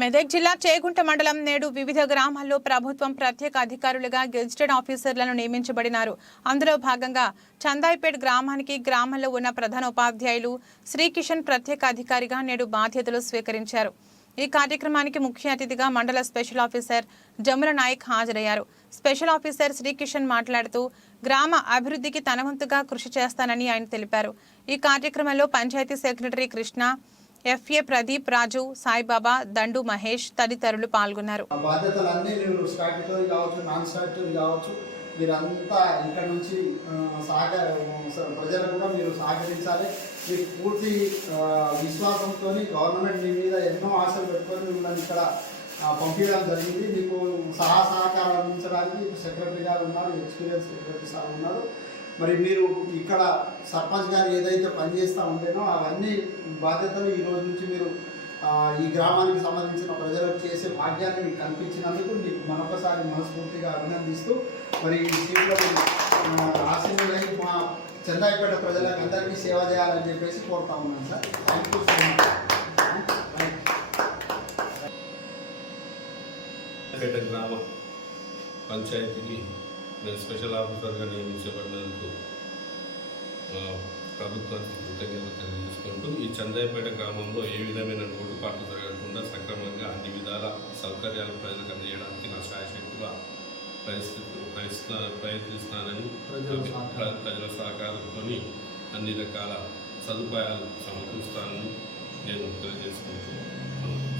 మెదక్ జిల్లా చేగుంట మండలం నేడు వివిధ గ్రామాల్లో ప్రభుత్వం ప్రత్యేక అధికారులుగా గెజిటెడ్ ఆఫీసర్లను నియమించబడినారు. అందులో భాగంగా చందాయిపేట్ గ్రామానికి గ్రామంలో ఉన్న ప్రధాన ఉపాధ్యాయులు శ్రీకిషన్ ప్రత్యేక అధికారిగా నేడు బాధ్యతలు స్వీకరించారు. ఈ కార్యక్రమానికి ముఖ్య అతిథిగా మండల స్పెషల్ ఆఫీసర్ జముల నాయక్ హాజరయ్యారు. స్పెషల్ ఆఫీసర్ శ్రీకిషన్ మాట్లాడుతూ గ్రామ అభివృద్ధికి తనవంతుగా కృషి చేస్తానని ఆయన తెలిపారు. ఈ కార్యక్రమంలో panchayat secretary Krishna F A Pradeep Raju Saibaba Dandu Mahesh తదితరులు పాల్గొన్నారు. ఆ బాధ్యతలన్నీ మీరు స్టాట్యుటరీ కావచ్చు నాన్ స్టాట్యుటరీ కావచ్చు మీరంతా ఇక్కడ నుంచి సహకార స- ప్రజలకు కూడా మీరు సహకరించాలి. మీకు పూర్తి విశ్వాసంతో గవర్నమెంట్ మీ మీద ఎన్నో ఆశలు పెట్టుకొని మిమ్మల్ని ఇక్కడ పంపించడం జరిగింది. మీకు సహా సహకారం అందించడానికి సెక్రటరీ గారు ఉన్నారు ఎక్స్పీరియన్స్ సెక్రటరీ సార్ ఉన్నారు. మరి మీరు ఇక్కడ సర్పంచ్ గారు ఏదైతే పనిచేస్తూ ఉండేనో అవన్నీ బాధ్యతలు ఈ రోజు నుంచి మీరు ఈ గ్రామానికి సంబంధించిన ప్రజలకు చేసే భాగ్యాన్ని మీకు కల్పించినందుకు మీకు మరొకసారి మనస్ఫూర్తిగా అభినందిస్తూ మరి ఈ సీట్లో ఆశీర్వదై మా చందాయిపేట ప్రజలకు అందరికీ సేవ చేయాలని చెప్పేసి కోరుతా ఉన్నాను sir. Thank you so much గ్రామ పంచాయతీకి నేను స్పెషల్ ఆఫీసర్గా నియమించబడినందుకు ప్రభుత్వానికి కృతజ్ఞతలు తెలియజేసుకుంటూ ఈ చందాయపేట గ్రామంలో ఏ విధమైన లోటుపాట్లు జరగకుండా సక్రమంగా అన్ని విధాల సౌకర్యాలు ప్రజలకు అందజేయడానికి నా శాయశక్తిగా ప్రయత్ని ప్రయత్న ప్రయత్నిస్తానని. ప్రజల సహకారంతో అన్ని రకాల సదుపాయాలు సమకూరుస్తానని నేను తెలియజేసుకుంటున్నాను